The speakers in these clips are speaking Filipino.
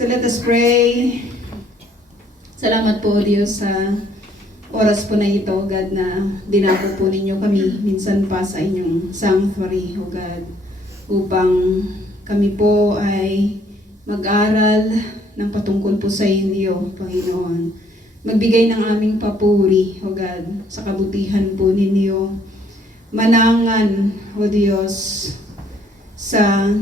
So let us pray. Salamat po, Diyos, sa oras po na ito, God, na dinako po ninyo kami minsan pa sa inyong sanctuary, O God, upang kami po ay mag-aral ng patungkol po sa inyo, Panginoon. Magbigay ng aming papuri, O God, sa kabutihan po ninyo. Manangan, O Diyos, sa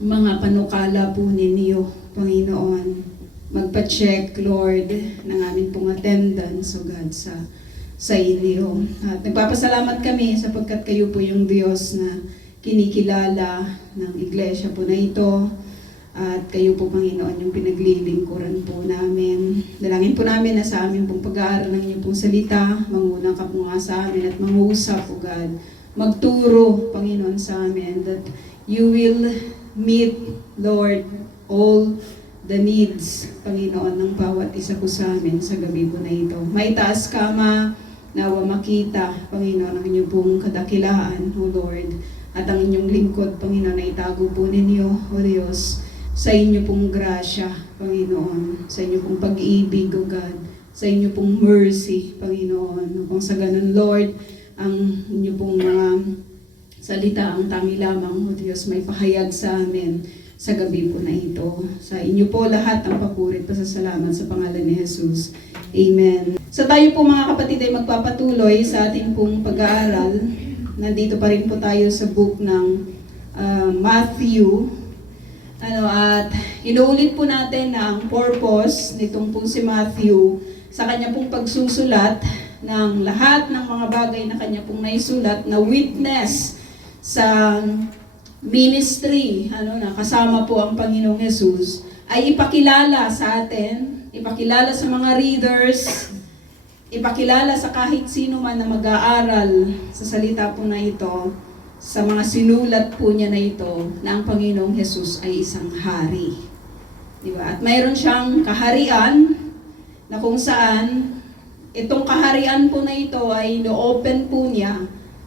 mga panukala po ninyo, Panginoon. Magpa-check, Lord, ng aming pong attendance, O God, sa inyo. At nagpapasalamat kami sapagkat kayo po yung Diyos na kinikilala ng iglesia po na ito. At kayo po, Panginoon, yung pinaglilingkuran po namin. Dalangin po namin na sa aming pong pag-aaral ng inyong pong salita, mangunang ka po nga sa amin at mangusap, O God. Magturo, Panginoon, sa amin that you will meet, Lord, all the needs, Panginoon, ng bawat isa po sa amin sa gabi po na ito. May taas kama, nawa makita, Panginoon, ang inyong pong kadakilaan, O Lord, at ang inyong lingkod, Panginoon, na itago po ninyo, O Diyos, sa inyo pong grasya, Panginoon, sa inyo pong pag-ibig, O God, sa inyo pong mercy, Panginoon. Kung sa ganun, Lord, ang inyo pong mga salita, ang tangi lamang, O Diyos, may pahayag sa amin sa gabi po na ito. Sa inyo po lahat ang papuri at pasasalamat sa pangalan ni Jesus. Amen. So tayo po mga kapatid ay magpapatuloy sa ating pong pag-aaral. Nandito pa rin po tayo sa book ng Matthew. At inuulit po natin na ang purpose nitong po si Matthew sa kanya pong pagsusulat ng lahat ng mga bagay na kanya pong naisulat na witness sa ministry, na kasama po ang Panginoong Jesus, ay ipakilala sa atin, ipakilala sa mga readers, ipakilala sa kahit sino man na mag-aaral sa salita po na ito, sa mga sinulat po niya na ito, na ang Panginoong Jesus ay isang hari. Diba? At mayroon siyang kaharian na kung saan itong kaharian po na ito ay no-open po niya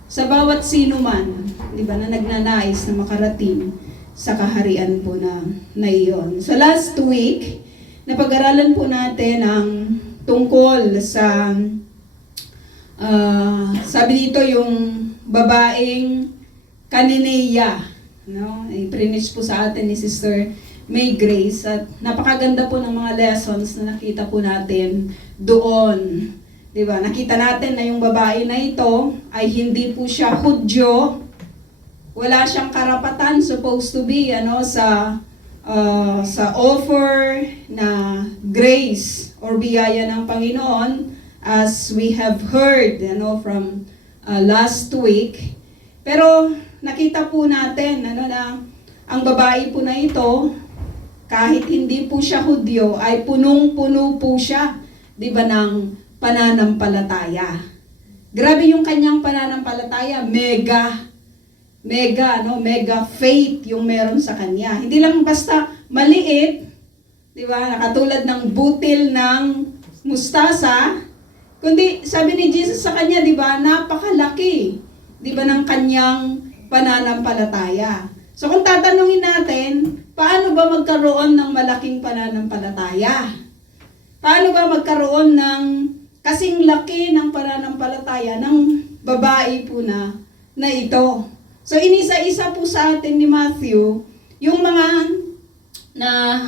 sa bawat sino man, di ba, na nagnanais na makarating sa kaharian po na iyon. So last week, napag-aralan po natin ang tungkol sa, sabi dito yung babaeng Canaanea, no? I-preach po sa atin ni Sister May Grace at napakaganda po ng mga lessons na nakita po natin doon. Diba? Nakita natin na yung babae na ito ay hindi po siya Hudyo. Wala siyang karapatan supposed to be sa offer na grace or biyaya ng Panginoon as we have heard from last week. Pero nakita po natin na ang babae po na ito, kahit hindi po siya Hudyo, ay punong-puno po siya, 'di ba, ng pananampalataya. Grabe yung kanyang pananampalataya, mega faith yung meron sa kanya. Hindi lang basta maliit, 'di ba? Nakatulad ng butil ng mustasa, kundi sabi ni Jesus sa kanya, 'di ba, napakalaki, 'di ba, ng kanyang pananampalataya. So kung tatanungin natin, paano ba magkaroon ng malaking pananampalataya? Paano ba magkaroon ng kasing laki ng pananampalataya ng babae po na ito? So inisa-isa po sa atin ni Matthew yung mga na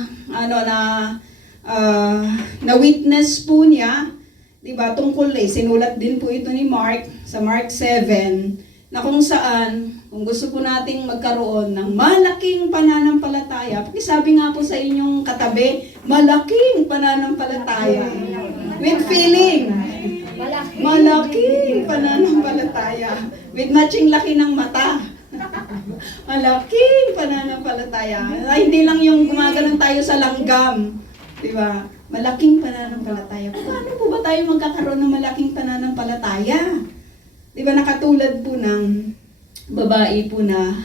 witness po niya, 'di ba? Tungkol sinulat din po ito ni Mark sa Mark 7 na kung saan kung gusto po nating magkaroon ng malaking pananampalataya, pakisabi nga po sa inyong katabi, malaking pananampalataya. With feeling. Malaking pananampalataya. With matching laki ng mata. Malaking pananampalataya. Ay, hindi lang yung gumaganon tayo sa langgam. Diba? Malaking pananampalataya. Paano po ba tayo magkakaroon ng malaking pananampalataya? Diba, nakatulad po ng babae po na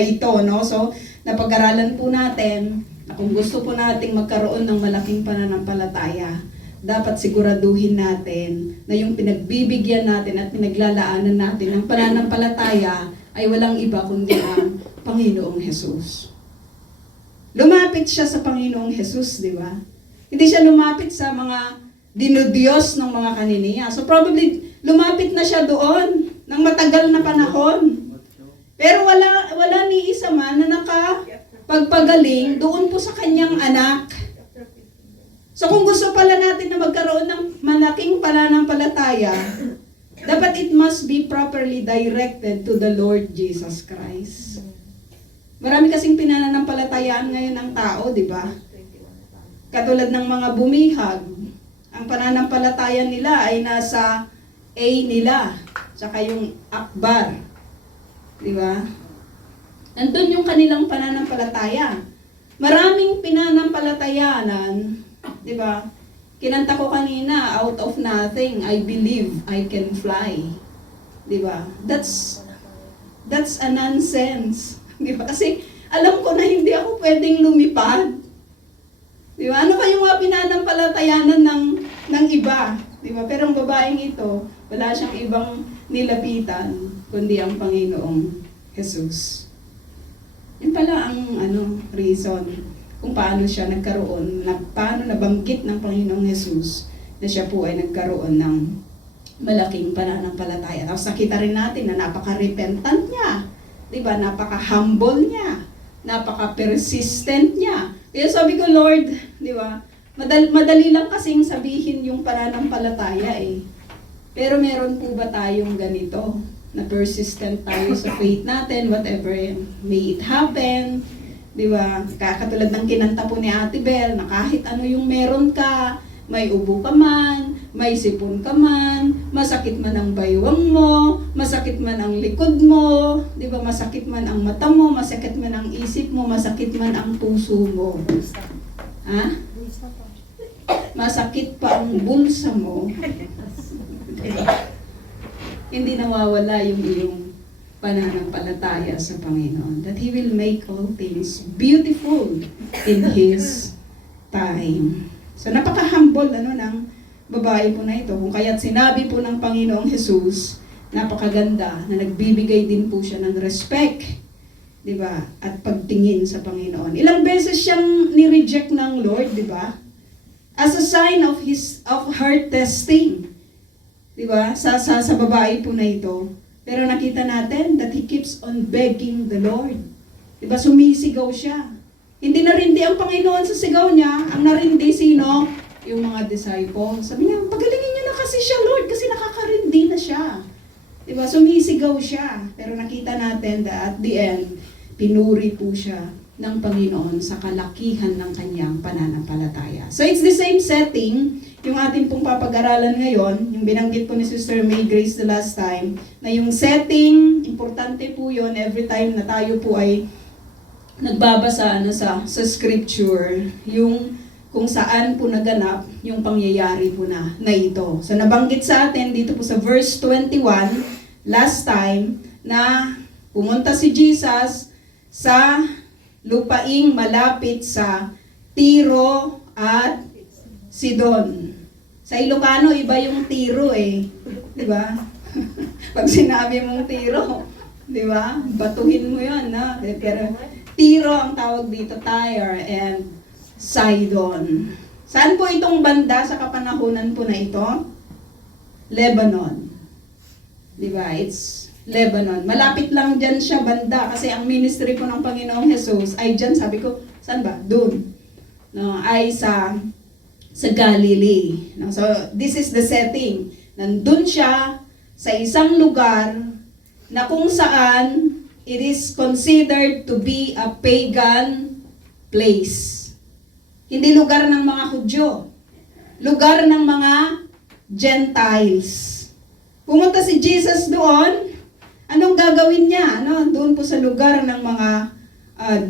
ito, no? So, napag-aralan po natin na kung gusto po nating magkaroon ng malaking pananampalataya, dapat siguraduhin natin na yung pinagbibigyan natin at pinaglalaanan natin ng pananampalataya ay walang iba kundi ang Panginoong Jesus. Lumapit siya sa Panginoong Jesus, di ba? Hindi siya lumapit sa mga dinudiyos ng mga kaniniya. So probably, lumapit na siya doon ng matagal na panahon. Pero wala ni isa man na nakapagpagaling doon po sa kanyang anak. So kung gusto pala natin na magkaroon ng malaking pananampalataya, dapat it must be properly directed to the Lord Jesus Christ. Marami kasing pinananampalatayaan ngayon ng tao, di ba? Katulad ng mga bumihag, ang pananampalataya nila ay nasa A nila, tsaka yung akbar. Di ba? Nandun yung kanilang pananampalataya. Maraming pinanampalatayaanan, di ba? Kinanta ko kanina, out of nothing, I believe I can fly. Di ba? That's a nonsense. Di ba? Kasi alam ko na hindi ako pwedeng lumipad. Di ba? Ano pa yung mga pinanampalatayanan ng iba? Di ba? Pero ang babaeng ito, wala siyang ibang nilapitan, kundi ang Panginoong Jesus. Yun pala ang reason kung paano siya nagkaroon, paano nabanggit ng Panginoong Jesus na siya po ay nagkaroon ng malaking pananampalataya. Tapos nakita rin natin na napaka-repentant niya. Diba? Napaka-humble niya. Napaka-persistent niya. Kaya sabi ko, Lord, diba? Madali lang kasing sabihin yung pananampalataya eh. Pero meron po ba tayong ganito? Na persistent tayo sa faith natin, whatever may it happen. Diba? Katulad ng kinanta po ni Ate Bel, na kahit ano yung meron ka, may ubo ka man, may sipon ka man, masakit man ang baywang mo, masakit man ang likod mo, di ba? Masakit man ang mata mo, masakit man ang isip mo, masakit man ang puso mo. Ha? Masakit pa ang bulsa mo. Hindi nawawala yung iyong pananampalataya sa Panginoon. That He will make all things beautiful in His time. So napaka-humble ng babae po na ito. Kung kaya't sinabi po ng Panginoong Jesus, napakaganda na nagbibigay din po siya ng respect, di ba? At pagtingin sa Panginoon. Ilang beses siyang ni-reject ng Lord, di ba? As a sign of her testing, di ba? Sa babae po na ito. Pero nakita natin that he keeps on begging the Lord. Di ba? Sumisigaw siya. Hindi narindi ang Panginoon sa sigaw niya. Ang narindi sino? Yung mga disciples. Sabi niya, pagalingin niyo na kasi siya, Lord, kasi nakakarindi na siya. Diba? Sumisigaw siya. Pero nakita natin that at the end, pinuri po siya ng Panginoon sa kalakihan ng kanyang pananampalataya. So it's the same setting, yung ating pong papag-aralan ngayon, yung binanggit po ni Sister May Grace the last time, na yung setting, importante po yun every time na tayo po ay nagbabasa sa scripture, yung kung saan po naganap yung pangyayari po na ito. So nabanggit sa atin dito po sa verse 21, last time, na pumunta si Jesus sa lupaing malapit sa Tiro at Sidon. Sa Ilocano, iba yung Tiro eh. Diba? Pag sinabi mong Tiro, diba? Batuhin mo yun, no? Pero Tiro ang tawag dito, Tyre and Sidon. Saan po itong banda sa kapanahunan po na ito? Lebanon. Diba? It's Lebanon. Malapit lang dyan siya banda kasi ang ministry po ng Panginoong Jesus ay dyan, sabi ko, saan ba? Doon. No, ay sa Galilee. No, so, this is the setting. Nandun siya sa isang lugar na kung saan it is considered to be a pagan place. Hindi lugar ng mga Hudyo. Lugar ng mga Gentiles. Pumunta si Jesus doon. Anong gagawin niya? Doon po sa lugar ng mga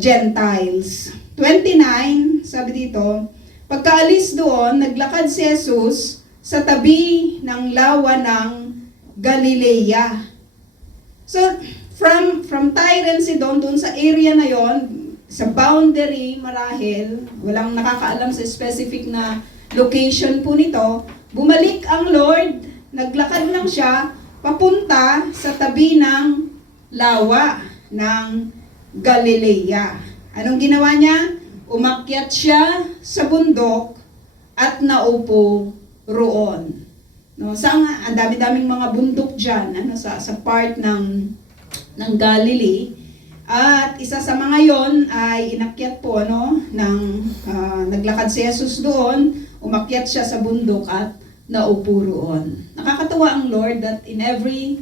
Gentiles. 29, sabi dito, pagkaalis doon, naglakad si Jesus sa tabi ng lawa ng Galilea. So, from Tyre and Sidon, doon sa area na yon, sa boundary marahil, walang nakakaalam sa specific na location po nito, bumalik ang Lord, naglakad lang siya, papunta sa tabi ng lawa ng Galilea. Anong ginawa niya? umakyat siya sa bundok at naupo roon. No, ang dami-daming mga bundok diyan, sa part ng Galilee. At isa sa mga 'yon ay inakyat po naglakad si Jesus doon, umakyat siya sa bundok at naupo roon. Nakakatuwa ang Lord that in every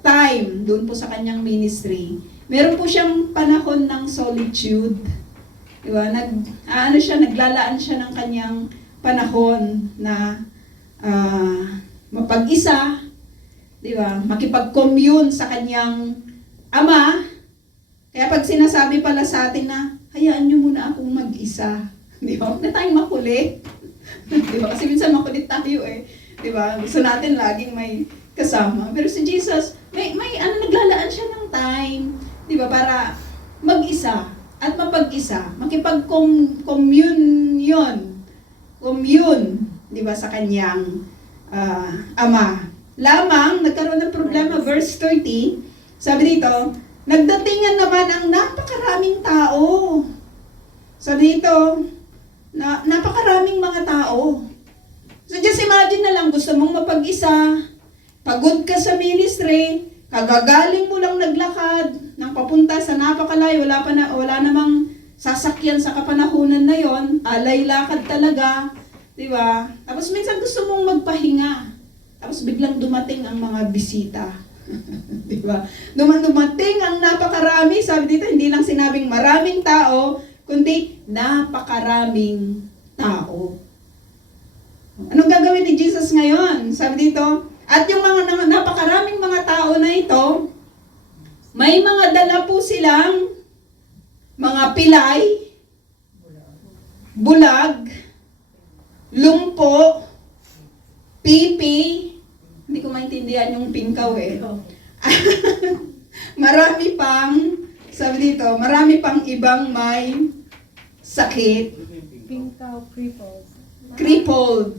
time doon po sa kanyang ministry, meron po siyang panahon ng solitude. Diba? Naglalaan siya ng kanyang panahon na mapag-isa, diba? Makipag-commune sa kanyang ama. Kaya pag sinasabi pala sa atin na, hayaan nyo muna akong mag-isa. Diba? Huwag na tayong makulit. Diba? Kasi minsan makulit tayo eh. Diba? Gusto natin laging may kasama. Pero si Jesus, naglalaan siya ng time, diba? Para mag-isa at mapag-isa, commune, di ba, sa kanyang ama. Lamang, nagkaroon ng problema, verse 30, sabi dito, nagdatingan naman ang napakaraming tao. Sabi dito, napakaraming mga tao. So just imagine na lang, gusto mong mapag-isa, pagod ka sa ministry, kagagaling mo lang naglakad ng papunta sa napakalayo, wala namang sasakyan sa kapanahunan na yon, alay lakad talaga, di ba? Tapos minsan gusto mong magpahinga, tapos biglang dumating ang mga bisita, di ba? Dumating ang napakarami, sabi dito, hindi lang sinabing maraming tao, kundi napakaraming tao. Anong gagawin ni Jesus ngayon? Sabi dito, at yung mga napakaraming mga tao na ito, may mga dala po silang mga pilay, bulag, lumpo, pipi, hindi ko maintindihan yung pingkaw eh. Marami pang, sabi dito, marami pang ibang may sakit. Pingkaw, Crippled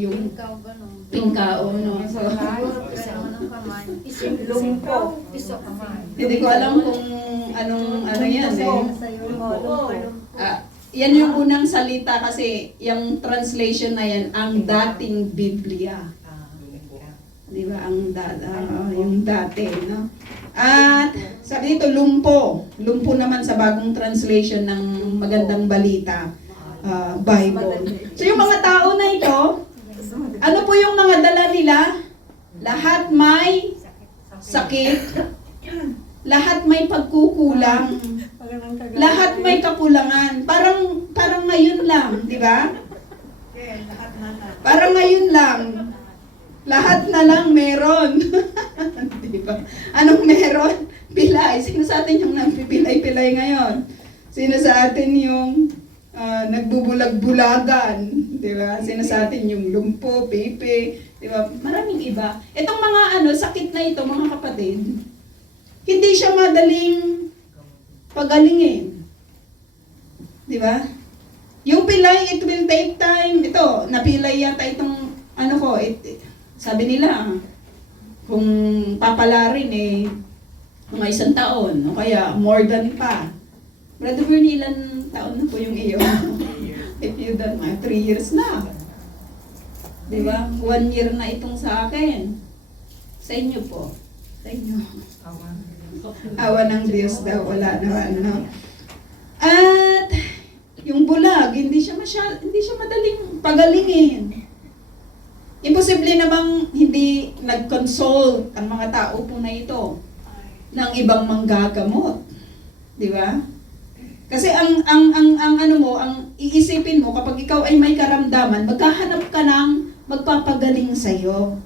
yung Pingkaw, gano'n. pingkao, no? So, Lumpo, piso kamay. hindi ko alam kung ano yan eh. Yan yung unang salita kasi yung translation na yan, ang dating Biblia. Di ba? Yung dati, no? At sabi dito, lumpo. Lumpo naman sa bagong translation ng Magandang Balita, Bible. So yung mga tao na ito, ano po yung mga dala nila? Lahat may sakit. Lahat may pagkukulang. Lahat may kakulangan. Parang ngayon lang, di ba? Parang ngayon lang. Lahat na lang meron. Di ba? Anong meron? Pilay. Sino sa atin yung nagpipilay-pilay ngayon? Sino sa atin yung nagbubulag-bulagan? Di ba? Sino sa atin yung lumpo, pipi, di ba? Maraming iba. Itong mga sakit na ito, mga kapatid, hindi siya madaling pagalingin. Di ba? Yung pilay, it will take time. Ito, napilay yata itong, sabi nila, kung papalarin mga 1 taon, o kaya more than pa. Brother Bernie, ilan taon na po yung iyo? If you done, 3 years na. Di ba? 1 year na itong sa akin. Sa inyo po. Sa inyo. Awa ng Diyos daw, wala naman, no? At yung bulag, hindi siya madaling pagalingin. Imposible namang hindi nag-consult ang mga tao po na ito ng ibang manggagamot. Di ba? Kasi ang iisipin mo kapag ikaw ay may karamdaman, maghahanap ka ng magpapagaling sa iyo.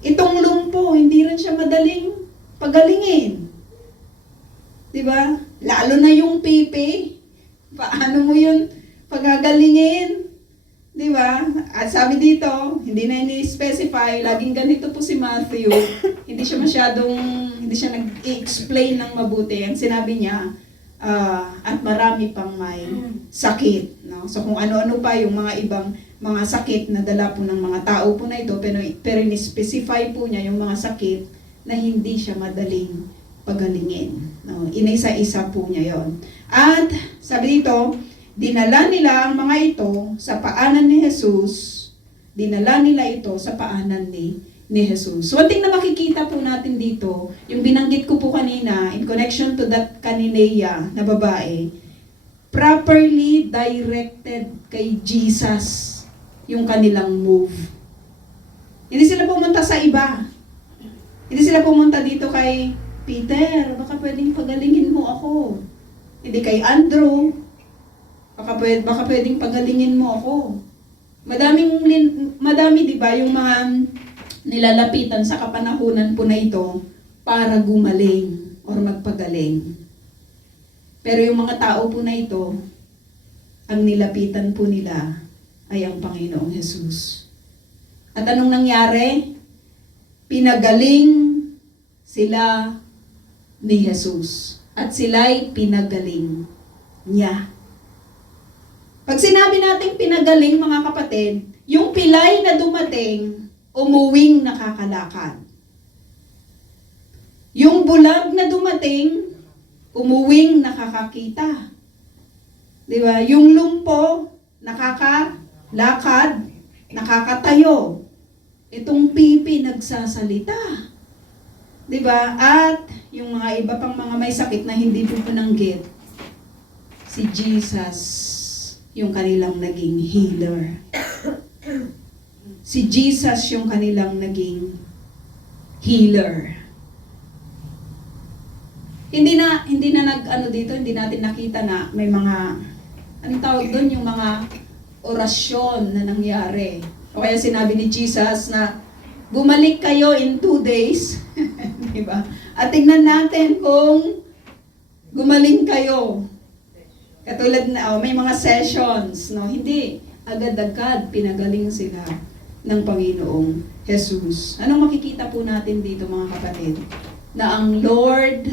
Itong lumpo, hindi rin siya madaling pagalingin. 'Di ba? Lalo na yung pipi. Paano mo 'yun pagagalingin? 'Di ba? At sabi dito, hindi na ini-specify, laging ganito po si Matthew. Hindi siya nag-explain ng mabuti. Ang sinabi niya, at marami pang may sakit, no? So kung ano-ano pa yung mga ibang mga sakit na dala po ng mga tao po na ito, pero ni-specify po niya yung mga sakit na hindi siya madaling pagalingin. No, inisa-isa po niya yon. At sabi dito, dinala nila ang mga ito sa paanan ni Jesus. Dinala nila ito sa paanan ni Jesus. So, one thing na makikita po natin dito, yung binanggit ko po kanina, in connection to that Canaanea na babae, properly directed kay Jesus yung kanilang move. Hindi sila pumunta sa iba. Hindi sila pumunta dito kay Peter, baka pwedeng pagalingin mo ako. Hindi kay Andrew, baka pwedeng pagalingin mo ako. Madami 'di ba yung mga nilalapitan sa kapanahunan po na ito para gumaling or magpagaling. Pero yung mga tao po na ito, ang nilapitan po nila ay ang Panginoong Jesus. At anong nangyari? Pinagaling sila ni Jesus. At sila'y pinagaling niya. Pag sinabi natin pinagaling, mga kapatid, yung pilay na dumating, umuwing nakakalakad. Yung bulag na dumating, umuwing nakakakita. Di ba? Yung lumpo, nakakalakad, nakakatayo. Itong pipi nagsasalita. Di ba? At yung mga iba pang mga may sakit na hindi po pinanggit, si Jesus, yung kanilang naging healer. Si Jesus yung kanilang naging healer. Hindi na hindi natin nakita na may mga, anong tawag doon, yung mga orasyon na nangyari. O kaya sinabi ni Jesus na, bumalik kayo in 2 days. Diba? At tingnan natin kung gumaling kayo. Katulad na, may mga sessions, no? Hindi. Agad-agad pinagaling sila ng Panginoong Jesus. Anong makikita po natin dito, mga kapatid? Na ang Lord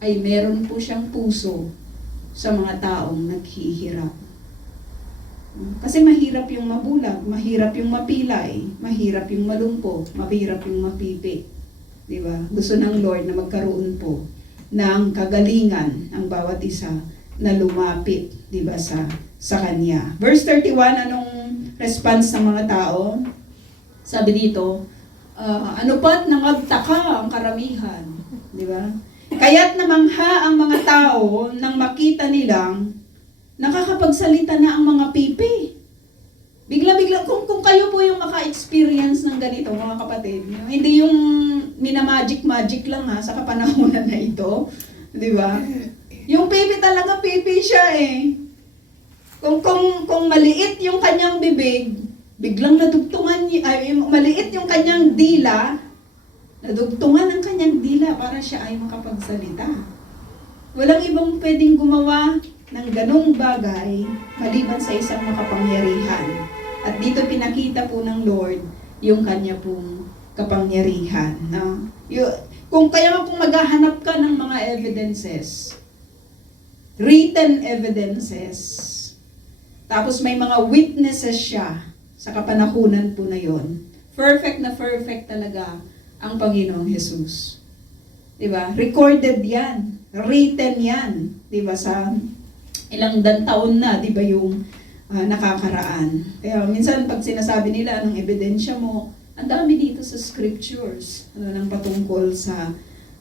ay meron po siyang puso sa mga taong naghihirap. Kasi mahirap yung mabulag, mahirap yung mapilay, mahirap yung malumpo, mahirap yung mapipi. Diba? Gusto ng Lord na magkaroon po ng kagalingan ang bawat isa na lumapit, diba, sa Kanya. Verse 31, anong response ng mga tao? Sabi dito, ano pa't nangagtaka ang karamihan, diba? Kaya't namangha ang mga tao nang makita nilang nakakapagsalita na ang mga pipi. Bigla-bigla, kung kayo po yung maka-experience ng ganito, mga kapatid, hindi yung minamagic-magic lang sa kapanahunan na ito, di ba? Yung pipi talaga, pipi siya eh. Kung maliit yung kanyang bibig, biglang nadugtungan niya, maliit yung kanyang dila, nadugtungan ang kanyang dila para siya ay makapagsalita. Walang ibang pwedeng gumawa ng ganong bagay maliban sa isang makapangyarihan. At dito pinakita po ng Lord yung kanya pong kapangyarihan. No? Kung maghahanap ka ng mga evidences, written evidences, tapos may mga witnesses siya sa kapanahunan po na yon, perfect na perfect talaga ang Panginoong Jesus. Diba? Recorded yan. Written yan. Diba? Sa ilang taon na, diba, yung nakakaraan. Kaya minsan pag sinasabi nila anong ebidensya mo, ang dami dito sa scriptures, nang patungkol sa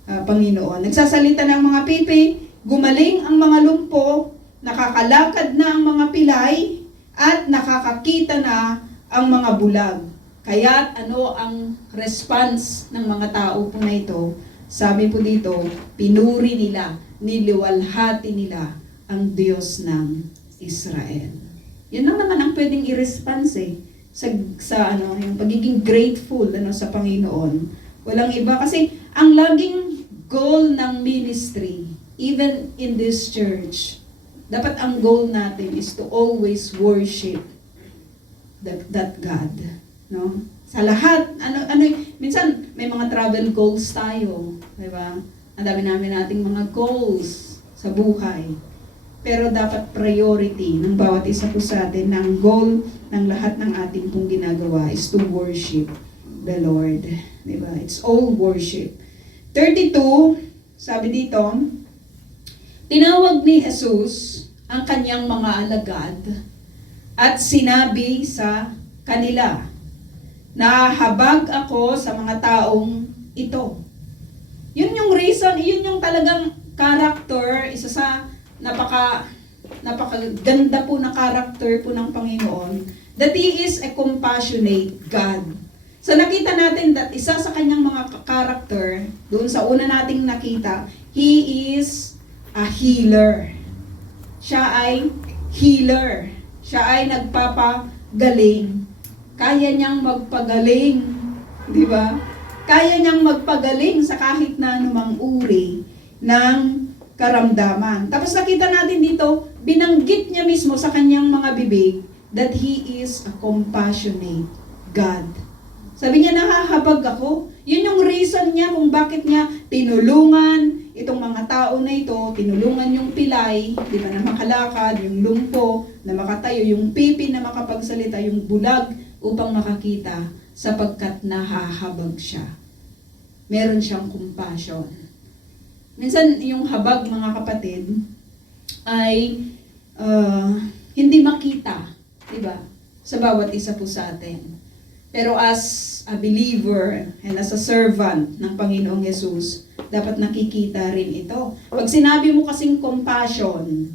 Panginoon. Nagsasalita ng mga pipi, gumaling ang mga lumpo, nakakalakad na ang mga pilay, at nakakakita na ang mga bulag. Kaya ano ang response ng mga tao po na ito? Sabi po dito, pinuri nila, niliwalhati nila ang Diyos ng Israel. Yan lang naman ang pwedeng i-response sa yung pagiging grateful sa Panginoon. Walang iba kasi ang laging goal ng ministry, even in this church, dapat ang goal natin is to always worship that God, no? Sa lahat, minsan may mga travel goals tayo, di ba? Ang dami nating mga goals sa buhay. Pero dapat priority ng bawat isa po sa atin, ng goal ng lahat ng ating pong ginagawa is to worship the Lord. Diba? It's all worship. 32, sabi dito, tinawag ni Jesus ang kanyang mga alagad at sinabi sa kanila, nahahabag ako sa mga taong ito. Yun yung reason, yun yung talagang character, isa sa napakaganda po na character po ng Panginoon, that He is a compassionate God. So nakita natin that isa sa kanyang mga character, doon sa una nating nakita, He is a healer. Siya ay healer. Siya ay nagpapagaling. Kaya niyang magpagaling, di ba? Kaya niyang magpagaling sa kahit na anumang uri ng karamdaman. Tapos nakita natin dito, binanggit niya mismo sa kanyang mga bibig that He is a compassionate God. Sabi niya, nahahabag ako. Yun yung reason niya kung bakit niya tinulungan itong mga tao na ito, tinulungan yung pilay, di ba, na makalakad, yung lumpo, na makatayo, yung pipi na makapagsalita, yung bulag, upang makakita, sapagkat nahahabag siya. Meron siyang compassion. Minsan, yung habag, mga kapatid, ay hindi makita, di ba, sa bawat isa po sa atin. Pero as a believer and as a servant ng Panginoong Yesus, dapat nakikita rin ito. Pag sinabi mo kasing compassion,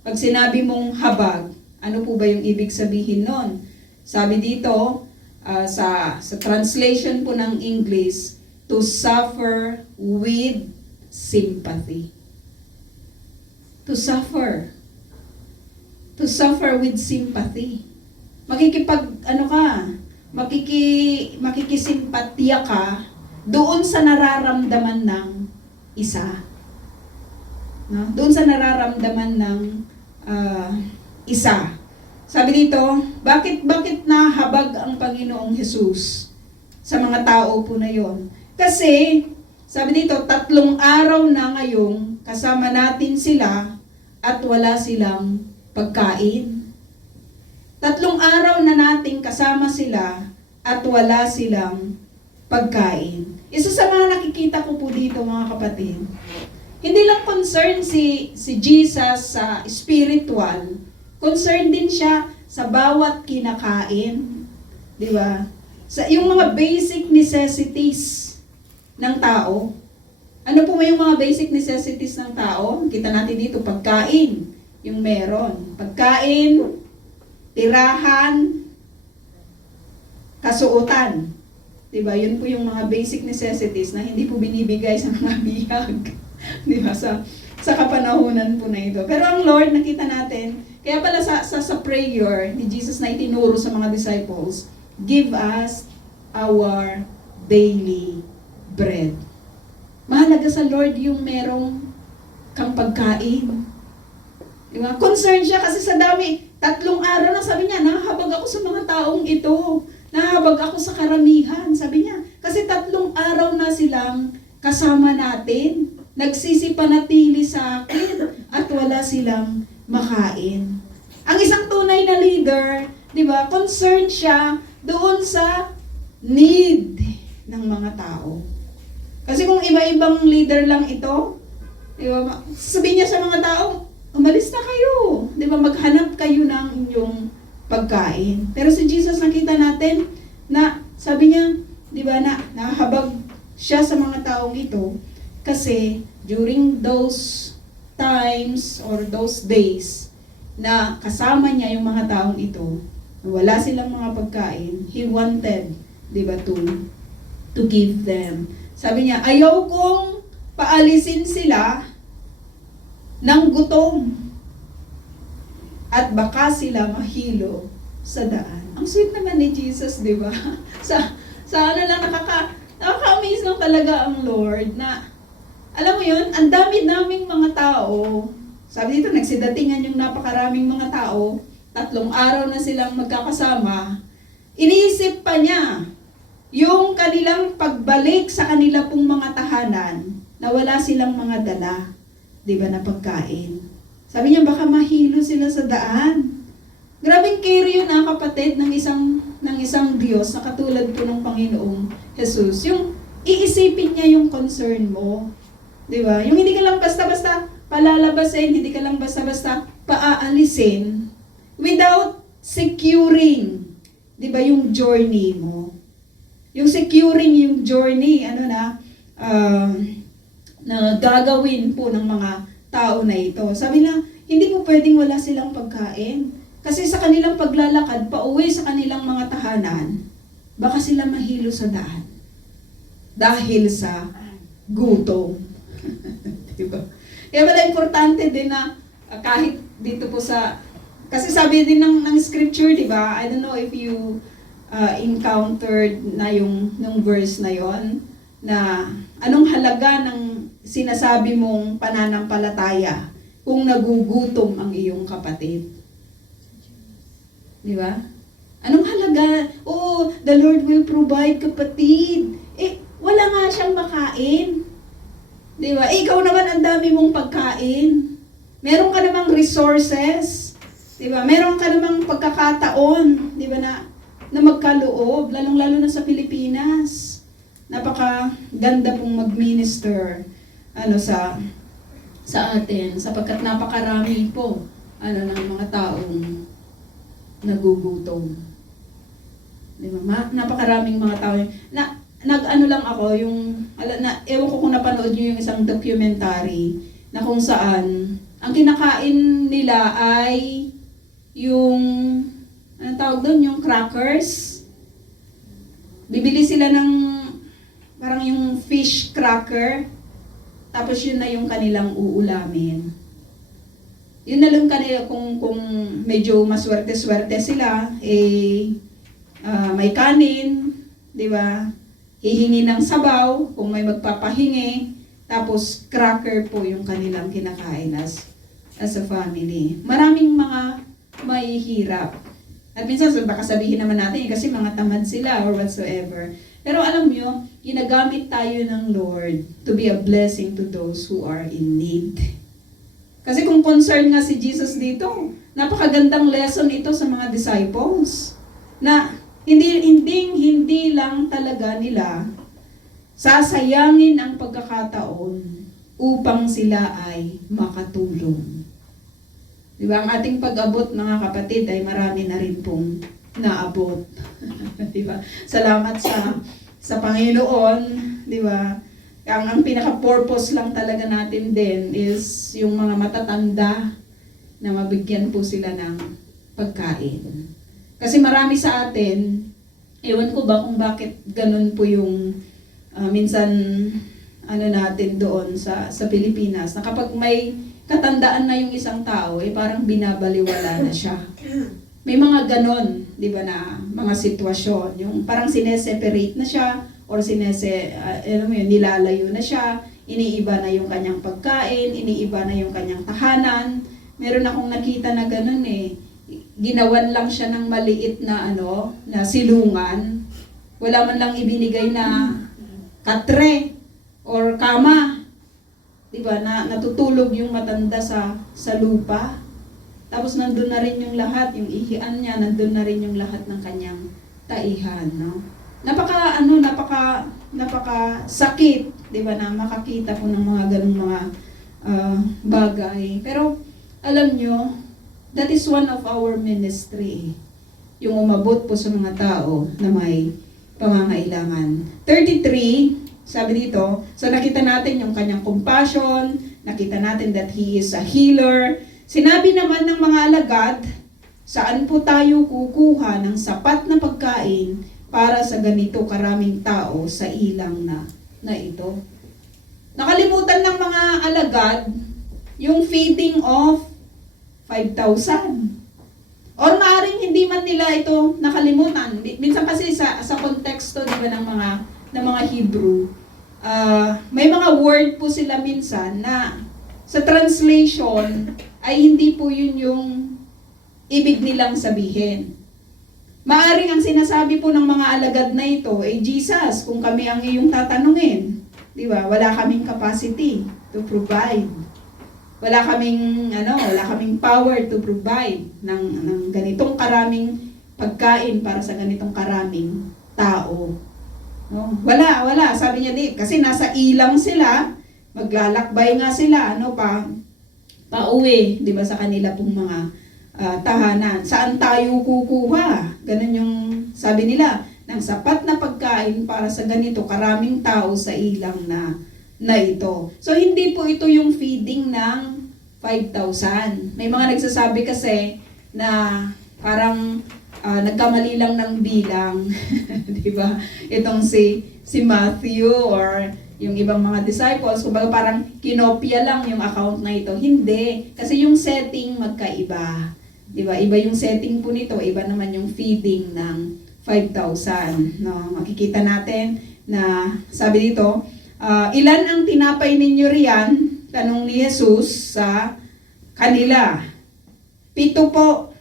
pag sinabi mong habag, ano po ba yung ibig sabihin nun? Sabi dito, sa translation po ng English, to suffer with sympathy. To suffer. To suffer with sympathy. Makikisimpatya ka doon sa nararamdaman ng isa. No? Doon sa nararamdaman ng isa. Sabi dito, bakit nahabag ang Panginoong Jesus sa mga tao po na yon? Kasi, sabi dito, 3 araw na ngayong kasama natin sila at wala silang pagkain. 3 araw na nating kasama sila at wala silang pagkain. Isa sa mga nakikita ko po dito, mga kapatid, hindi lang concern si Jesus sa spiritual, concern din siya sa bawat kinakain. Di ba? Yung mga basic necessities ng tao. Ano po yung mga basic necessities ng tao? Kita natin dito, pagkain, yung meron. Pagkain, tirahan, kasuotan. Diba? Yun po yung mga basic necessities na hindi po binibigay sa mga bihag. Diba? Sa kapanahunan po na ito. Pero ang Lord, nakita natin, kaya pala sa prayer ni Jesus na itinuro sa mga disciples, give us our daily bread. Mahalaga sa Lord yung merong kang pagkain. Diba? Concern siya kasi sa dami, 3 araw na sabi niya, nahahabag ako sa mga taong ito. Nahabag ako sa karamihan, sabi niya. Kasi 3 araw na silang kasama natin. Nagsisipanatili sa akin at wala silang makain. Ang isang tunay na leader, di ba, concerned siya doon sa need ng mga tao. Kasi kung iba-ibang leader lang ito, di ba, sabihin niya sa mga tao, umalis na kayo. Di ba, maghanap kayo ng inyong pagkain. Pero si Jesus, nakita natin na sabi niya, di ba, na nahabag siya sa mga taong ito kasi during those times or those days na kasama niya yung mga taong ito, wala silang mga pagkain, He wanted, di ba, to give them. Sabi niya, ayaw kong paalisin sila ng gutom at baka sila mahilo sa daan. Ang sweet naman ni Jesus, di ba? sa ano lang, nakaka-amaze lang talaga ang Lord na, alam mo yun, ang dami-daming mga tao. Sabi dito, nagsidatingan yung napakaraming mga tao, 3 araw na silang magkakasama. Iniisip pa niya yung kanilang pagbalik sa kanila pong mga tahanan na wala silang mga dala, di ba, na pagkain. Sabi niya, baka mahilo sila sa daan. Grabing care yun, kapatid, ng isang Diyos na katulad po ng Panginoong Jesus. Yung iisipin niya yung concern mo. Di ba? Yung hindi ka lang basta-basta palalabasin, hindi ka lang basta-basta paaalisin without securing, di ba, yung journey mo. Yung securing yung journey, na gagawin po ng mga tao na ito. Sabi na, hindi po pwedeng wala silang pagkain. Kasi sa kanilang paglalakad, pauwi sa kanilang mga tahanan, baka sila mahilo sa daan. Dahil sa gutom. Diba? Kaya wala importante din na kahit dito po sa, kasi sabi din ng scripture, di ba? I don't know if you encountered na nung verse na yon, na anong halaga ng sinasabi mong pananampalataya kung nagugutom ang iyong kapatid. Di ba? Anong halaga? Oh, the Lord will provide, kapatid. Wala nga siyang makain. Di ba? Ikaw naman ang dami mong pagkain. Meron ka namang resources. Di ba? Meron ka namang pagkakataon, di ba, na magkaloob, lalong-lalo na sa Pilipinas. Napakaganda pong mag-minister sa atin, sapagkat napakarami po ng mga taong nagugutom. Di ba? Napakaraming mga tao. Lang ako, ewan ko kung napanood nyo yung isang documentary na kung saan ang kinakain nila ay yung, anong tawag doon, yung crackers. Bibili sila ng parang yung fish cracker, tapos yun na yung kanilang uulamin. Yun na lang kanila kung medyo maswerte-swerte sila, may kanin, di ba? Hihingi ng sabaw, kung may magpapahingi, tapos cracker po yung kanilang kinakain as a family. Maraming mga mahihirap. At minsan, baka sabihin naman natin, kasi mga tamad sila or whatsoever. Pero alam nyo, ginagamit tayo ng Lord to be a blessing to those who are in need. Kasi kung concerned nga si Jesus dito, napakagandang lesson ito sa mga disciples. Na hindi lang talaga nila sasayangin ang pagkakataon upang sila ay makatulong. Diba? Ang ating pag-abot, mga kapatid, ay marami na rin pong naabot. Diba? Salamat sa Panginoon, diba? Ang pinaka-purpose lang talaga natin din is yung mga matatanda na mabigyan po sila ng pagkain. Kasi marami sa atin, ewan ko ba kung bakit ganun po yung minsan natin doon sa Pilipinas, na kapag may katandaan na yung isang tao, parang binabaliwala na siya. May mga ganon, di ba, na mga sitwasyon, yung parang sineseparate na siya, or nilalayo na siya, iniiba na yung kanyang pagkain, iniiba na yung kanyang tahanan. Meron akong nakita na ganon ginawan lang siya ng maliit na na silungan. Wala man lang ibinigay na katre or kama. 'Di ba? Na natutulog yung matanda sa lupa. Tapos nandun na rin yung lahat, yung ihian niya, nandun na rin yung lahat ng kanyang taihan, no? Napaka sakit, 'di ba, na makakita po ng mga ganung mga bagay. Pero alam nyo, that is one of our ministry. Yung umabot po sa mga tao na may pangangailangan. 33, sabi dito, so nakita natin yung kanyang compassion, nakita natin that He is a healer. Sinabi naman ng mga alagad, saan po tayo kukuha ng sapat na pagkain para sa ganito karaming tao sa ilang na ito? Nakalimutan ng mga alagad yung feeding of 5,000. Or maaaring hindi man nila ito nakalimutan. Minsan kasi sa konteksto, di ba, ng mga Hebrew, may mga word po sila minsan na sa translation ay hindi po yun yung ibig nilang sabihin. Maaaring ang sinasabi po ng mga alagad na ito ay, Jesus, kung kami ang iyong tatanungin, di ba, wala kaming capacity to provide. Wala kaming power to provide ng ganitong karaming pagkain para sa ganitong karaming tao. No? Wala. Sabi niya, kasi nasa ilang sila, maglalakbay nga sila, pauwi, di ba, sa kanila pong mga tahanan. Saan tayo kukuha? Ganun yung sabi nila, ng sapat na pagkain para sa ganito karaming tao sa ilang na ito. So hindi po ito yung feeding ng 5,000. May mga nagsasabi kasi na parang nagkamali lang ng bilang, di ba? Itong si Matthew or yung ibang mga disciples, kumbaga parang kinopya lang yung account na ito. Hindi, kasi yung setting magkaiba. Di ba? Iba yung setting po nito, iba naman yung feeding ng 5,000. No? Makikita natin na sabi dito, ilan ang tinapay ninyo riyan? Tanong ni Jesus sa kanila. 7 po.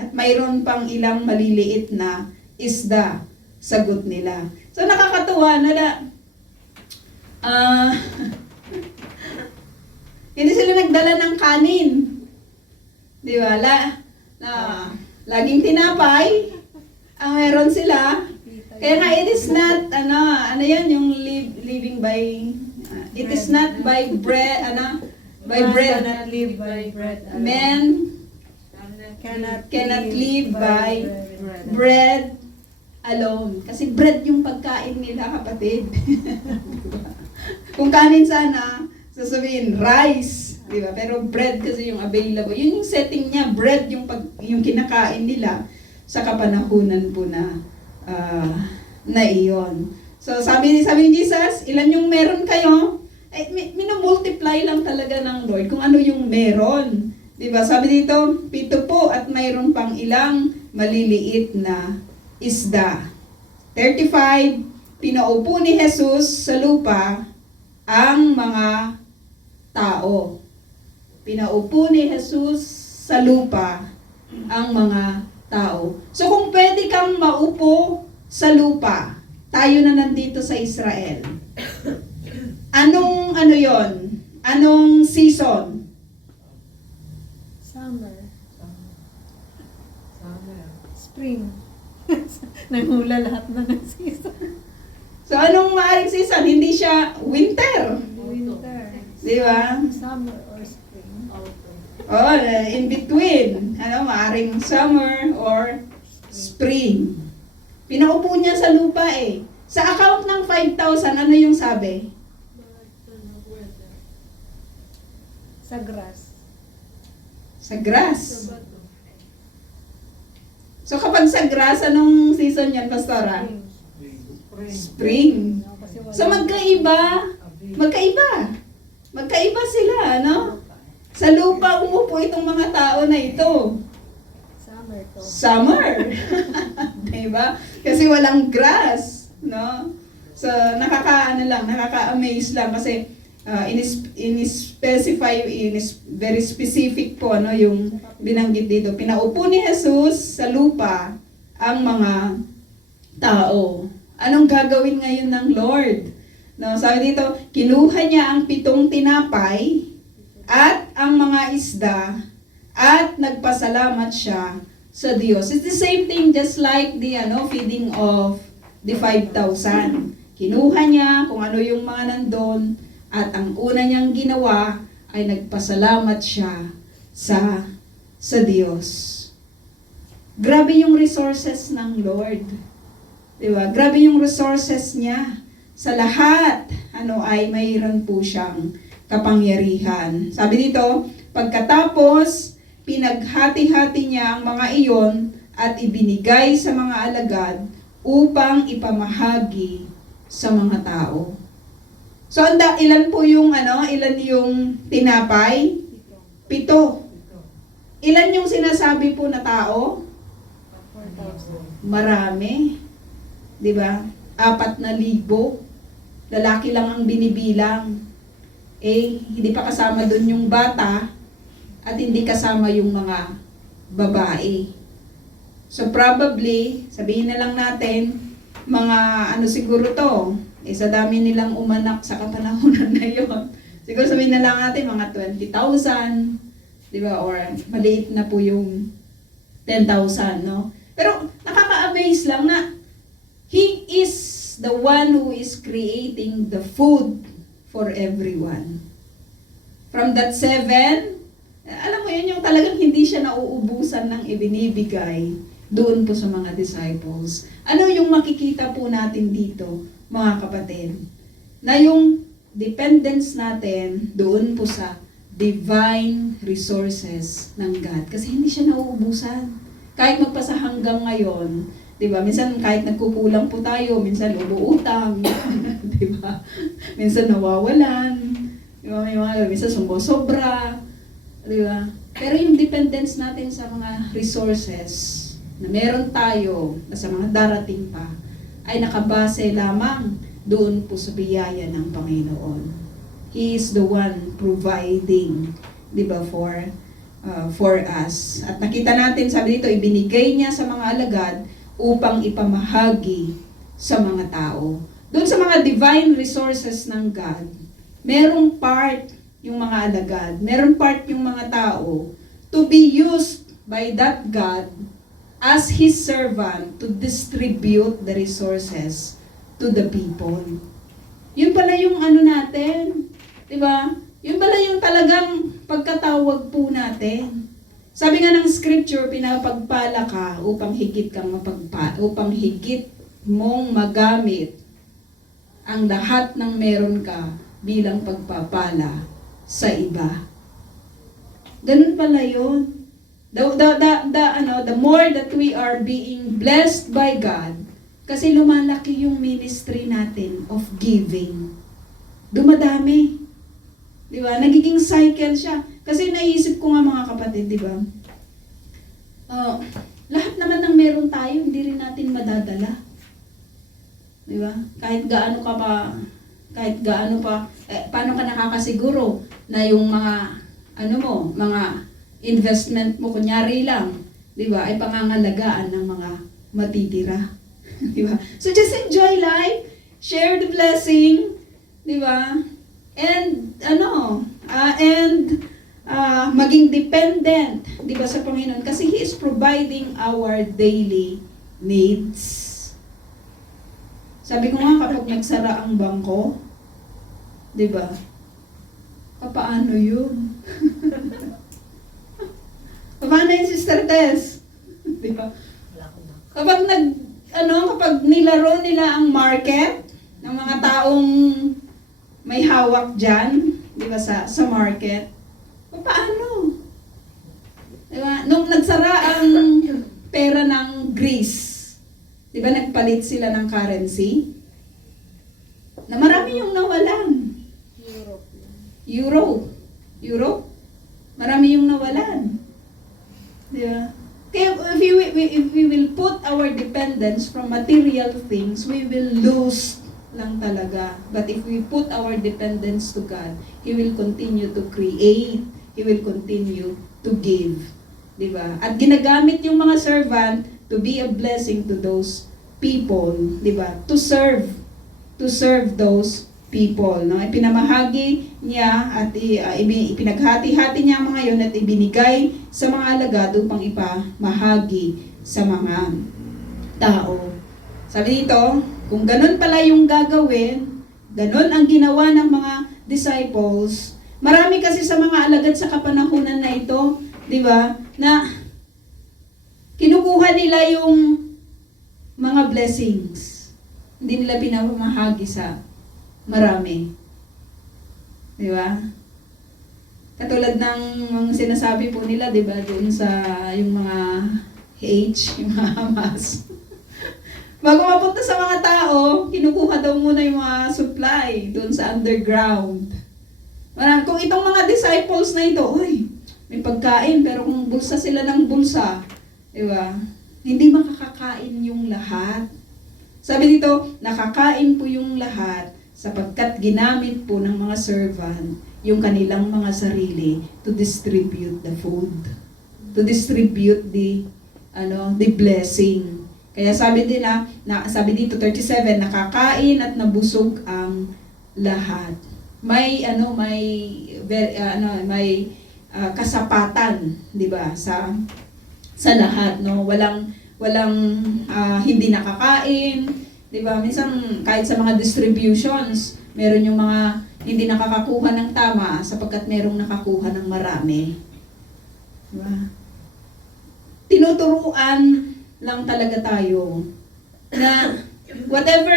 At mayroon pang ilang maliliit na isda. Sagot nila. So nakakatuwa na hindi sila nagdala ng kanin. Di ba? Laging tinapay. Ang meron sila. Kaya nga, it is not, ano yan, yung living by, it is not by bread, by bread. Cannot live by bread alone. Men cannot live by bread alone. Kasi bread yung pagkain nila, kapatid. Kung kanin sana, sasabihin, rice. Di ba? Pero bread kasi yung available. Yun yung setting niya, bread yung kinakain nila sa kapanahunan po na iyon. So sabi ni Jesus, ilan yung meron kayo? Minumultiply lang talaga ng Lord kung ano yung meron. Diba? Sabi dito, 7 po at mayroon pang ilang maliliit na isda. 35, pinaupo ni Jesus sa lupa ang mga tao. Pinaupo ni Jesus sa lupa ang mga tao. So kung pwede kang maupo sa lupa, tayo na nandito sa Israel. Anong yon? Anong season? Summer. Spring. Nangula lahat na ng season. So anong maaring season? Hindi siya winter. Winter. Di ba? Summer or spring. Oh, in between. Maaring summer or spring. Pinaupo niya sa lupa eh. Sa account ng 5,000, ano yung sabi? Sa grass. Sa grass. So kapag sa grass, anong season yan, Pastora? Spring. Kasi wala- So magkaiba. Magkaiba sila, no? Sa lupa umupo itong mga tao na ito. Summer to. Summer. Diba? Kasi walang grass, no? So nakaka-amaze lang kasi in-specify, very specific po, no, yung binanggit dito. Pinaupo ni Jesus sa lupa ang mga tao. Anong gagawin ngayon ng Lord? No, sabi dito, kinuha niya ang 7 tinapay at ang mga isda at nagpasalamat siya sa Diyos. It's the same thing just like the feeding of the 5,000. Kinuha niya kung ano yung mga nandun at ang una niyang ginawa ay nagpasalamat siya sa Diyos. Grabe yung resources ng Lord. Diba? Grabe yung resources niya. Sa lahat, ay mayroon po siyang kapangyarihan. Sabi dito, pagkatapos, pinaghati-hati niya ang mga iyon at ibinigay sa mga alagad upang ipamahagi sa mga tao. So, ilan po yung, ilan yung tinapay? 7. Ilan yung sinasabi po na tao? 4,000. Marami. 'Di ba? 4,000. Lalaki lang ang binibilang. Hindi pa kasama doon yung bata at hindi kasama yung mga babae. So probably, sabihin na lang natin, mga siguro to, sa dami nilang umanak sa kapanahonan na yun. Siguro sabihin na lang natin, mga 20,000, di ba? Or maliit na po yung 10,000, no? Pero nakaka-amaze lang na He is the one who is creating the food for everyone. From that 7, Alam mo yun, yung talagang hindi siya nauubusan ng ibinibigay doon po sa mga disciples. Ano yung makikita po natin dito, mga kapatid? Na yung dependence natin doon po sa divine resources ng God. Kasi hindi siya nauubusan. Kahit magpasa hanggang ngayon, di ba? Minsan kahit nagkukulang po tayo, minsan umuutang, di ba? Minsan nawawalan, di ba? Minsan sumusobra, di ba? Pero yung dependence natin sa mga resources na meron tayo, na sa mga darating pa, ay nakabase lamang doon po sa biyaya ng Panginoon. He is the one providing, di ba, for us. At nakita natin, sabi dito, ibinigay niya sa mga alagad upang ipamahagi sa mga tao. Doon sa mga divine resources ng God, merong part yung mga alagad, merong part yung mga tao to be used by that God as His servant to distribute the resources to the people. Yun pala yung ano natin, di ba? Yun pala yung talagang pagkatawag po natin. Sabi nga ng scripture, pinapagpala ka upang higit upang higit mong magamit ang lahat ng meron ka bilang pagpapala sa iba. Ganun pala yun. The more that we are being blessed by God, kasi lumalaki yung ministry natin of giving. Dumadami. Di ba? Nagiging cycle siya. Kasi naisip ko nga mga kapatid, di ba? Lahat naman ng meron tayo, hindi rin natin madadala. Di ba? Kahit gaano pa, paano ka nakakasiguro na yung mga, mga investment mo, kunyari lang, di ba, ay pangangalagaan ng mga matitira. Di ba? So just enjoy life, share the blessing, di ba? And, maging dependent, di ba, sa Panginoon, kasi He is providing our daily needs. Sabi ko nga, kapag nagsara ang bangko, di ba, paano yun? Paano yung Sister Tess? Di ba? Kapag kapag nilaro nila ang market ng mga taong may hawak dyan, di ba, sa market, paano? Di ba? Nung nagsara ang pera ng Greece, di ba, nagpalit sila ng currency, na marami yung nawalan. Europe. Marami yung nawalan. Di ba? Kaya if we will put our dependence from material things, we will lose lang talaga. But if we put our dependence to God, He will continue to create. He will continue to give. Di ba? At ginagamit yung mga servant to be a blessing to those people. Di ba? To serve those people. No? Ipinamahagi niya at ipinaghati-hati niya ang mga yon at ibinigay sa mga alagad upang ipamahagi sa mga tao. Sabi dito, kung ganun pala yung gagawin, ganun ang ginawa ng mga disciples, marami kasi sa mga alagad sa kapanahunan na ito, di ba, na kinukuha nila yung mga blessings. Hindi nila pinamahagi sa marami. Di ba? Katulad ng sinasabi po nila, di ba, doon sa yung mga yung mga Hamas. Bago mapunta sa mga tao, kinukuha daw muna yung mga supply doon sa underground. Kung itong mga disciples na ito, may pagkain, pero kung bulsa sila ng bulsa, di ba? Hindi makakakain yung lahat. Sabi dito, nakakain po yung lahat sapagkat ginamit po ng mga servant yung kanilang mga sarili to distribute the food, to distribute the blessing. Kaya sabi sabi dito 37, nakakain at nabusog ang lahat. May kasapatan, 'di ba, sa lahat, no? Walang hindi nakakain, 'di ba? Minsan kahit sa mga distributions, meron yung mga hindi nakakakuha ng tama sapagkat merong nakakuha ng marami. Diba? Tinuturuan lang talaga tayo na whatever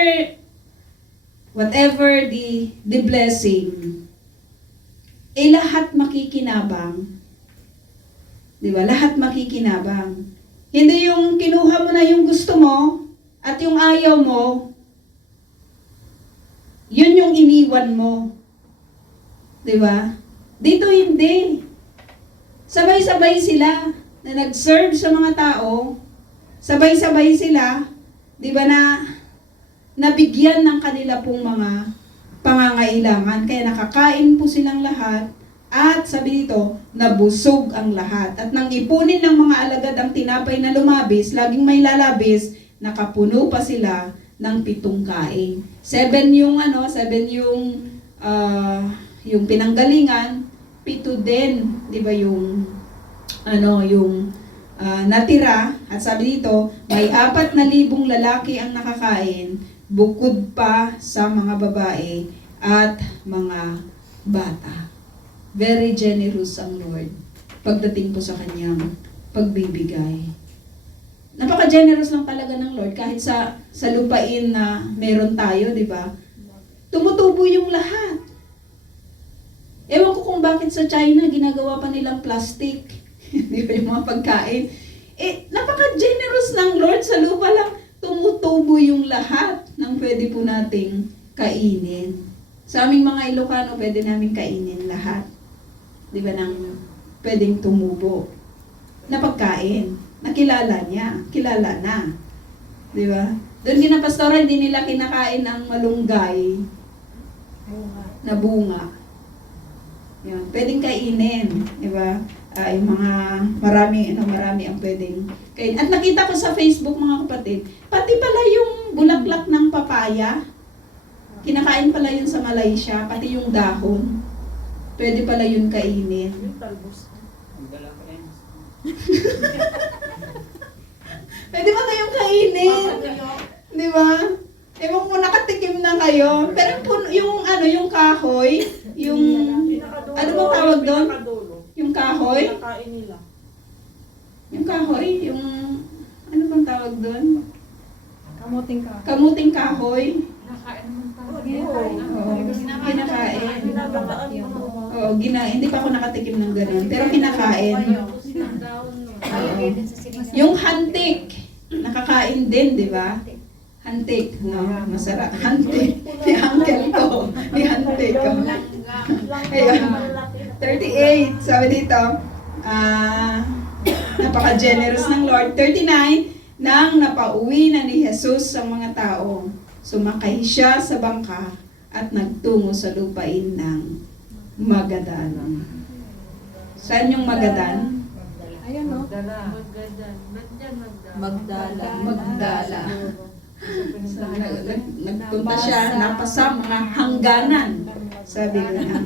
the blessing, lahat makikinabang. Di ba? Lahat makikinabang. Hindi yung kinuha mo na yung gusto mo at yung ayaw mo, yun yung iniwan mo. Di ba? Dito hindi. Sabay-sabay sila na nag-serve sa mga tao. Sabay-sabay sila, di ba, na nabigyan ng kanila pong mga pangangailangan. Kaya nakakain po silang lahat. At sabi dito, nabusog ang lahat. At nang ipunin ng mga alagad ang tinapay na lumabis, laging may lalabis, nakapuno pa sila ng 7 kain. 7 yung yung pinanggalingan, 7 din, 'di ba, yung natira. At sabi dito, may 4,000 lalaki ang nakakain, bukod pa sa mga babae at mga bata. Very generous ang Lord pagdating po sa kanyang pagbibigay. Napaka-generous lang talaga ng Lord kahit sa lupain na meron tayo, di ba? Tumutubo yung lahat. Ewan ko kung bakit sa China ginagawa pa nilang plastic. Di ba yung mga pagkain? Napaka-generous ng Lord, sa lupa lang tumutubo yung lahat ng pwede po nating kainin. Sa aming mga Ilocano, pwede namin kainin lahat. Di ba, nang pwedeng tumubo na pagkain, nakilala niya, kilala na. Di ba? Doon ginapastora, hindi nila kinakain ang malunggay na bunga. Yan, pwedeng kainin, di ba? Yung mga marami ang pwedeng kainin. At nakita ko sa Facebook, mga kapatid, pati pala yung bulaklak ng papaya, kinakain pala yun sa Malaysia, pati yung dahon. Pwede pala yun kainin. Pwede ba kayong kainin? Di ba? Ewan ko, nakatikim na kayo. Pero yung kahoy, ano bang tawag doon? Yung kahoy? Yung kahoy, ano bang tawag doon? Kamuting kahoy. Kinakain. Oo, hindi pa ako nakatikim ng ganun. Pero kinakain. Yung hantik, nakakain din, di ba? Hantik, no? Masarap. Hantik. Ni uncle ko. Ni hantik ko. Kaya, 38, sabi dito, napaka-generous ng Lord. 39, nang napauwi na ni Jesus ang mga tao, sumakay siya sa bangka at nagtungo sa lupain ng Magadan. Saan yung Magadan? Ayan, no? Magdala. So, nagpunta siya, napasa mga hangganan. Sabi niya.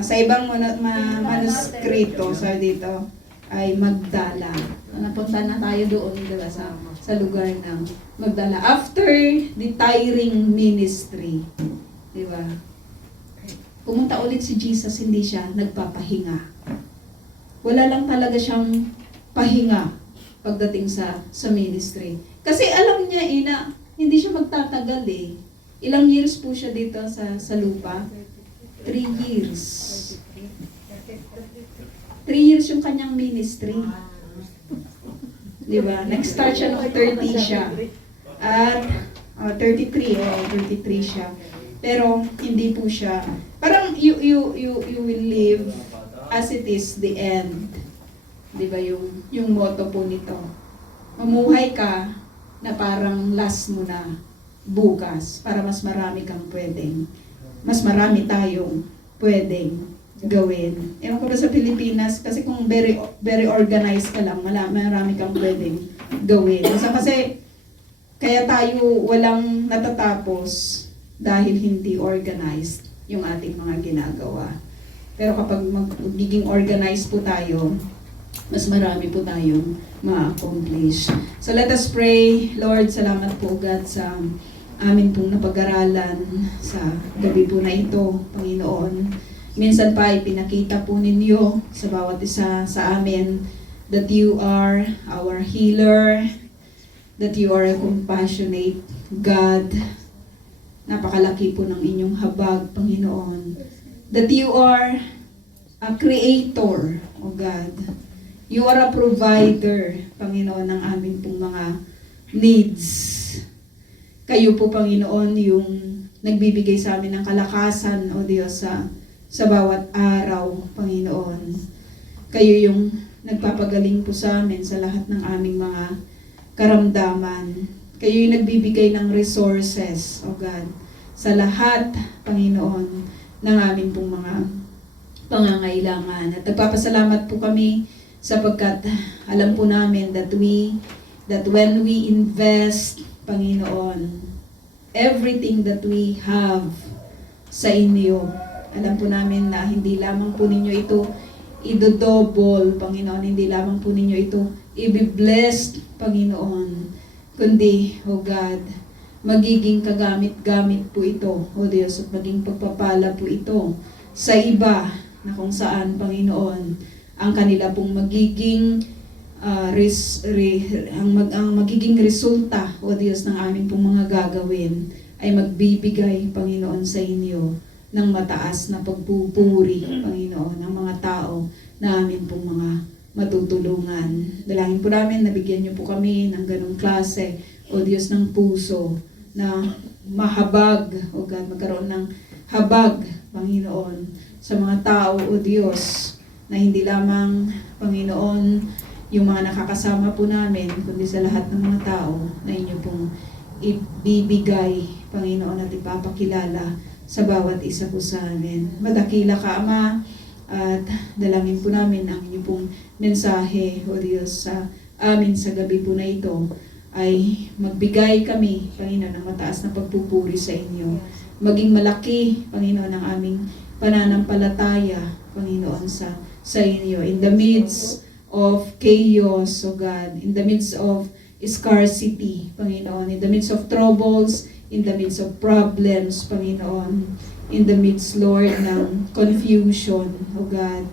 Sa ibang manuskrito, sabi dito, ay Magdala. Napunta na tayo doon, diba, sa lugar ng Magdala. After the tiring ministry, diba? Pumunta ulit si Jesus, hindi siya nagpapahinga. Wala lang talaga siyang pahinga pagdating sa ministry. Kasi alam niya na hindi siya magtatagal eh. Ilang years po siya dito sa lupa? 3 years. 3 years yung kanyang ministry. Di ba? Nag-start siya nung 30 siya. At 33 siya. Pero hindi po siya, parang you will live as it is the end. Di ba yung motto po nito? Mamuhay ka na parang last mo na bukas para mas marami tayong pwedeng gawin. Ewan ko ba sa Pilipinas, kasi kung very organized ka lang, marami kang pwedeng gawin. Kasi kaya tayo walang natatapos dahil hindi organized yung ating mga ginagawa. Pero kapag magiging organized po tayo, mas marami po tayong ma-accomplish. So let us pray. Lord, salamat po God sa amin pong napag-aralan sa gabi po na ito, Panginoon. minsan pa ay pinakita po ninyo sa bawat isa sa amin that you are our healer, that you are a compassionate God. Napakalaki po ng inyong habag, Panginoon. That you are a creator, O God. You are a provider, Panginoon, ng aming pong mga needs. Kayo po, Panginoon, yung nagbibigay sa amin ng kalakasan, O Diyos, sa bawat araw, Panginoon. Kayo yung nagpapagaling po sa amin sa lahat ng aming mga karamdaman. Kayo yung nagbibigay ng resources, O God, sa lahat, Panginoon, ng aming pong mga pangangailangan. At nagpapasalamat po kami sapagkat alam po namin that when we invest, Panginoon, everything that we have sa inyo, alam po namin na hindi lamang po ninyo ito idodouble, Panginoon, hindi lamang po ninyo ito i-bless, Panginoon, kundi, O God, magiging kagamit-gamit po ito, O Diyos, at maging pagpapala po ito sa iba na kung saan, Panginoon, ang kanila pong magiging ang magiging resulta, O Diyos, ng aming pong mga gagawin ay magbibigay, Panginoon, sa inyo ng mataas na pagpupuri, Panginoon, ng mga tao na amin pong mga matutulungan. Dalangin po namin, nabigyan niyo po kami ng ganong klase, O Diyos, ng puso na mahabag, O God, magkaroon ng habag, Panginoon, sa mga tao, O Diyos, na hindi lamang, Panginoon, yung mga nakakasama po namin, kundi sa lahat ng mga tao na inyo pong ibibigay, Panginoon, at ipapakilala sa bawat isa po sa amin. Madakila ka, Ama, at dalangin po namin ang inyo pong mensahe, O Diyos, sa amin sa gabi po na ito, ay magbigay kami, Panginoon, ng mataas na pagpupuri sa inyo. Maging malaki, Panginoon, ang aming pananampalataya, Panginoon, sa inyo. In the midst of chaos, O God, in the midst of scarcity, Panginoon, in the midst of troubles, in the midst of problems, Panginoon, in the midst, Lord, ng confusion, O God,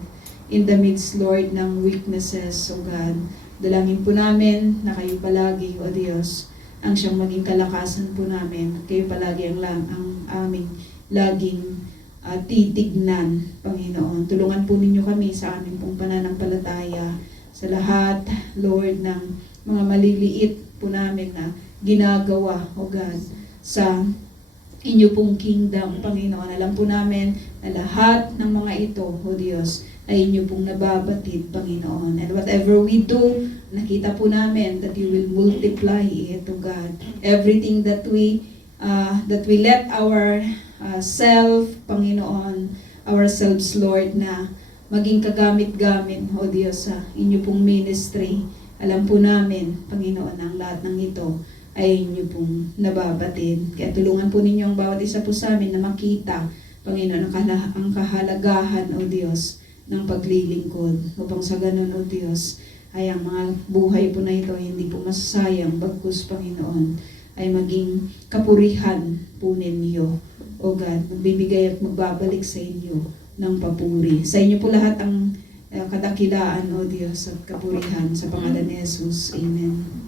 in the midst, Lord, ng weaknesses, O God. Dalangin po namin na kayo palagi, O Diyos, ang siyang maging kalakasan po namin. Kayo palagi ang aming laging titignan, Panginoon. Tulungan po ninyo kami sa aming pong pananampalataya sa lahat, Lord, ng mga maliliit po namin na ginagawa, O God, sa inyo pong kingdom, Panginoon. Alam po namin na lahat ng mga ito, O Diyos, ay inyo pong nababatid, Panginoon. And whatever we do, nakita po namin that you will multiply it, O God. Everything that we let our self, Panginoon, ourselves, Lord, na maging kagamit-gamit, O Diyos, sa inyo pong ministry. Alam po namin, Panginoon, ang lahat ng ito ay inyo pong nababatid. Kaya tulungan po ninyo ang bawat isa po sa amin na makita, Panginoon, ang kahalagahan, O Diyos, ng paglilingkod. Upang sa ganun, O Diyos, ay ang mga buhay po na ito hindi po masasayang, bagkus, Panginoon, ay maging kapurihan po ninyo, O God, magbibigay at magbabalik sa inyo ng papuri. Sa inyo po lahat ang kadakilaan, O Diyos, at kapurihan sa pangalan ni Jesus. Amen.